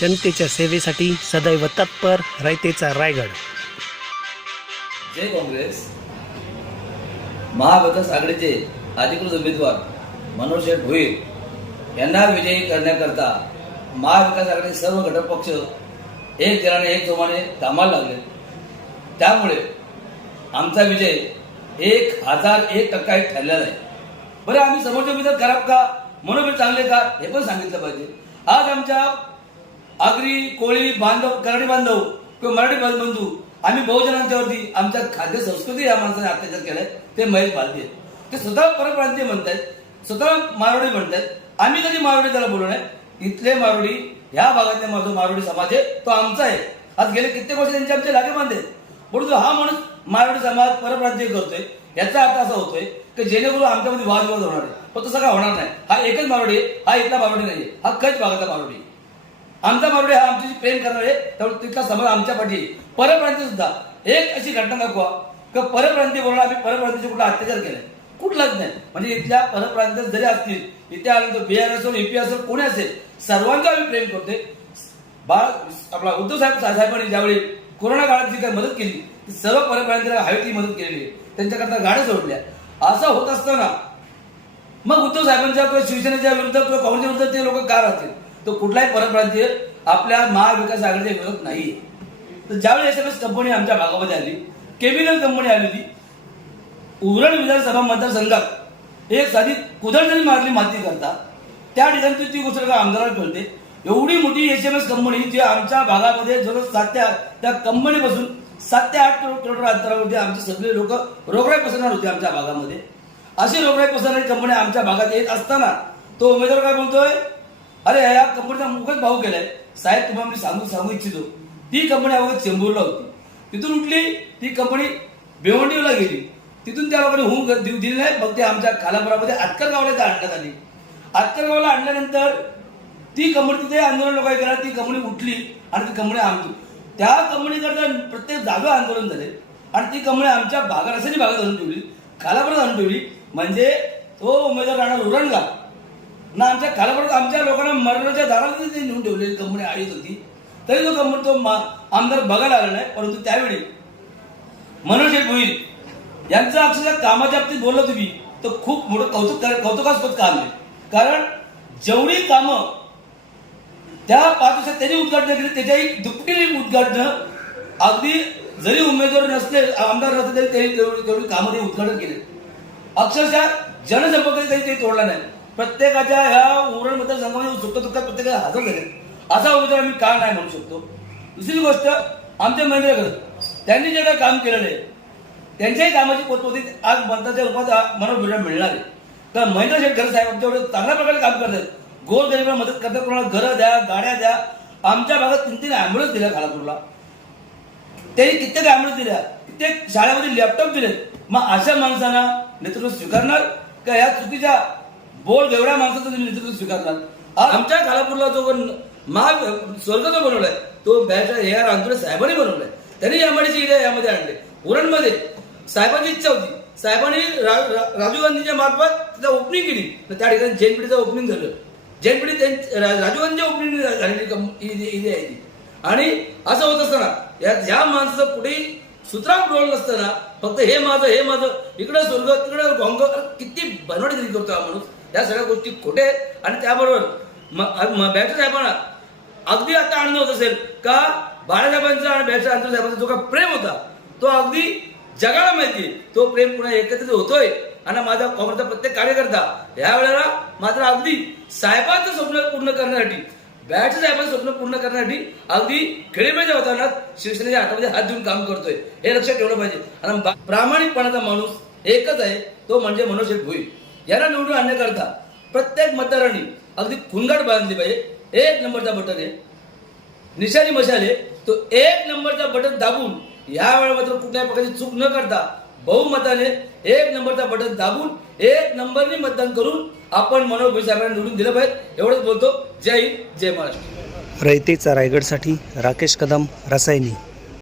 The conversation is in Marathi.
जनतेच्या सेवेसाठी सदैव तत्पर रयतेचा रायगड. जय काँग्रेस. महाविकास आघाडीचे अधिकृत उमेदवार मनोज शेठ भोईर यांना विजयी करण्याकरता महाविकास आघाडी सर्व घटक पक्ष एक दिलाने एक जोमाने कामाला लागले. त्यामुळे आमचा विजय एक हजार एक टक्का एक ठरलेला आहे. बरं आम्ही समोरचे उमेदवार खराब का? मनोबल चांगले का? हे पण सांगितलं पाहिजे. आज आमच्या आगरी कोळी बांधव कराडी बांधव किंवा मराठी बंधू आम्ही बहुजनांच्यावरती आमच्या खाद्य संस्कृती या माणसाने अत्याचार केलाय ते महेश भारती आहेत. ते स्वतः परप्रांतीय म्हणतायत स्वतः मारोडी म्हणतायत. आम्ही कधी मारवाडी त्याला बोलू नये इथले मारवाडी ह्या भागातले माझा मारवाडी समाज आहे तो आमचा आहे. आज गेले कित्येक वर्ष त्यांचे आमचे लागे बांधले परंतु हा माणूस मारवाडी समाज परप्रांतीय करतोय. याचा अर्थ असा होतोय की जेणेकरून आमच्यामध्ये वादविवाद होणार आहे पण तसं काय होणार नाही. हा एकच मारवाडी आहे हा इथला मारवाडी नाही हा कच भागाचा मारोडी आमचा मारुडे हा आमची प्रेम करणार आहे. त्यामुळे तिथला समाज आमच्या पाठी आहे. सुद्धा. एक अशी घटना दाखवा. की परप्रांती बोलणं आम्ही परप्रांतीचे कुठला अत्याचार केलाय? कुठलाच नाही. म्हणजे इथल्या परप्रांतीय जरी असतील इथे आल्यानंतर बिहार असो युपी असो कोणी असेल सर्वांचा आम्ही प्रेम करतोय. बाळ आपला उद्धव साहेब साहेबांनी ज्यावेळी कोरोना काळात जी काही मदत केली ती सर्व परप्रांतीला हवी ती मदत केलेली आहे. त्यांच्याकरता गाड्या सोडल्या. असं होत असताना मग उद्धव साहेबांच्या किंवा शिवसेनेच्या विरुद्ध किंवा काँग्रेसच्या विरुद्ध ते लोक का राहतील? तो कुठलाही परप्रांतीय आपल्या महाविकास आघाडीच्या विरोध नाही तर ज्यावेळी एस एम एस कंपनी आमच्या भागामध्ये आली केमिकल कंपनी आली होती उरण विधानसभा मतदारसंघात एक साधी कुदळ जरी मारली माती करता त्या ठिकाणी ती- गोष्ट का आमदाराला कळते. एवढी मोठी एस एम एस कंपनी जी आमच्या भागामध्ये जवळ सात आठ त्या कंपनीपासून सात ते आठ किलोमीटर अंतरावरती आमचे सगळे लोक रोगराई पसरणार होते आमच्या भागामध्ये. अशी रोगराई पसरणारी कंपनी आमच्या भागात येत असताना तो उमेदवार काय बोलतोय? अरे या कंपनीचा मुखच भाऊ केलाय. साहेब तुम्हाला मी सांगू सांगू इच्छितो. ती कंपनी अगोदर चेंबूरला होती. तिथून उठली ती कंपनी भिवंडीला गेली. तिथून त्या लोकांनी होऊन दिली नाही मग ते आमच्या खालापुरामध्ये आटकर गावला आणण्यात आली. आटकर गावाला आणल्यानंतर ती कंपनी तिथे आंदोलन लोकांनी केलं. ती कंपनी उठली आणि ती कंपनी आमची. त्या कंपनीकरता प्रत्येक जागा आंदोलन झाले. आणि ती कंपनी आमच्या भागात अशाची भागात आणून ठेवली. खालापुरात आणून ठेवली. म्हणजे तो उमेदवार राहणार उरणगाव. ना आमच्या खालापर्यंत आमच्या लोकांना मरणाच्या दाराला ते नेऊन ठेवलेली कंपनी आळीत होती. तरी तो कंपनी तो मा- आमदार बघायला आला नाही परंतु त्यावेळी मनोज शेठ यांचं अक्षरशः कामाच्या बाबतीत बोललं तुम्ही तर खूप मोठं कौतुक कौतुकास्पद काम आहे. कारण जेवढी कामं त्या पाच वर्षात त्यांनी उद्घाटन केली त्याच्याही दुपटीने उद्घाटन अगदी जरी उमेदवार नसले आमदार नसले तरी त्यांनी तेवढी कामं ते उद्घाटन केले. अक्षरशः जनसंपर्क तरी ते तोडला नाही. प्रत्येकाच्या ह्या उरण मतदारसंघामध्ये दुःख दुःखात प्रत्येकाला हजर झाले असा उमेदवार आम्ही का नाही म्हणू शकतो? दुसरी गोष्ट आमचे महेंद्र गरज त्यांनी जे काही काम केलेलं आहे त्यांच्याही कामाची पोतपोती आज मतदाच्या रूपात आ- मनोज मिळणार आहे. तर महेंद्र शेठ घर साहेब आमच्या चांगल्या प्रकारे काम करतात. गोर मदत करतात कोणाला घरं द्या गाड्या द्या. आमच्या भागात तीन तीन ॲम्ब्युलन्स दिल्या खालापूरला. त्यांनी कित्येक ॲम्ब्युलन्स दिल्या कित्येक शाळेमध्ये लॅपटॉप दिलेत. मग अशा माणसांना नेतृत्व स्वीकारणार? का या चुकीच्या बोल एवढ्या माणसाचं तुम्ही नेतृत्व स्वीकारणार आमच्या खालापूरला जो पण महाग स्वर्ग जो बनवलाय तो बॅचा ए आर आंतुरे साहेबांनी बनवलाय. त्यांनी एमआयडीची इडिया यामध्ये आणले. उरणमध्ये साहेबांची इच्छा होती. साहेबांनी राजीव गांधीच्या मार्फत तिथं ओपनिंग केली. तर त्या ठिकाणी जैनपिढीचं ओपनिंग झालं. जैनपिढी त्यांची राजीव गांधीच्या ओपनिंग झालेली आहे ती. आणि असं होत असताना या या माणसाचं कुठेही सूत्रांक डोळ नसताना फक्त हे माझं हे माझं इकडं स्वर्ग तिकडं गोंग किती बनवडगिरी करतो हा माणूस. त्या सगळ्या गोष्टी खोटे आहेत आणि त्याबरोबर बॅटर साहेबांना अगदी आता आनंद होत असेल का बाळासाहेबांचा आणि बॅटर आंतर साहेबांचा जो का प्रेम होता तो अगदी जगाला माहिती तो प्रेम पुन्हा एकत्रित होतोय. आणि माझा काँग्रेसचा प्रत्येक कार्यकर्ता या वेळेला मात्र अगदी साहेबांचं स्वप्न पूर्ण करण्यासाठी बॅट साहेबांचं स्वप्न पूर्ण करण्यासाठी अगदी खेळीमध्ये होताना शिवसेनेच्या हातामध्ये हात देऊन काम करतोय. हे लक्षात ठेवलं पाहिजे. आणि प्रामाणिकपणाचा माणूस एकच आहे तो म्हणजे मनोज भोई यांना निवडून आणण्याकरता प्रत्येक मतदारांनी अगदी खुनगाट बांधली पाहिजे. एक नंबरचा बटन आहे. निशाणी मशाले तो एक नंबरचा बटन दाबून या वेळा मात्र कुठल्याही प्रकारची चूक न करता बहुमताने एक नंबरचा बटन दाबून एक नंबरने मतदान करून आपण मनोज साहेबांना निवडून दिलं पाहिजे. एवढंच बोलतो. जय हिंद जय महाराष्ट्र. रयतेचा रायगडसाठी राकेश कदम रसायनी.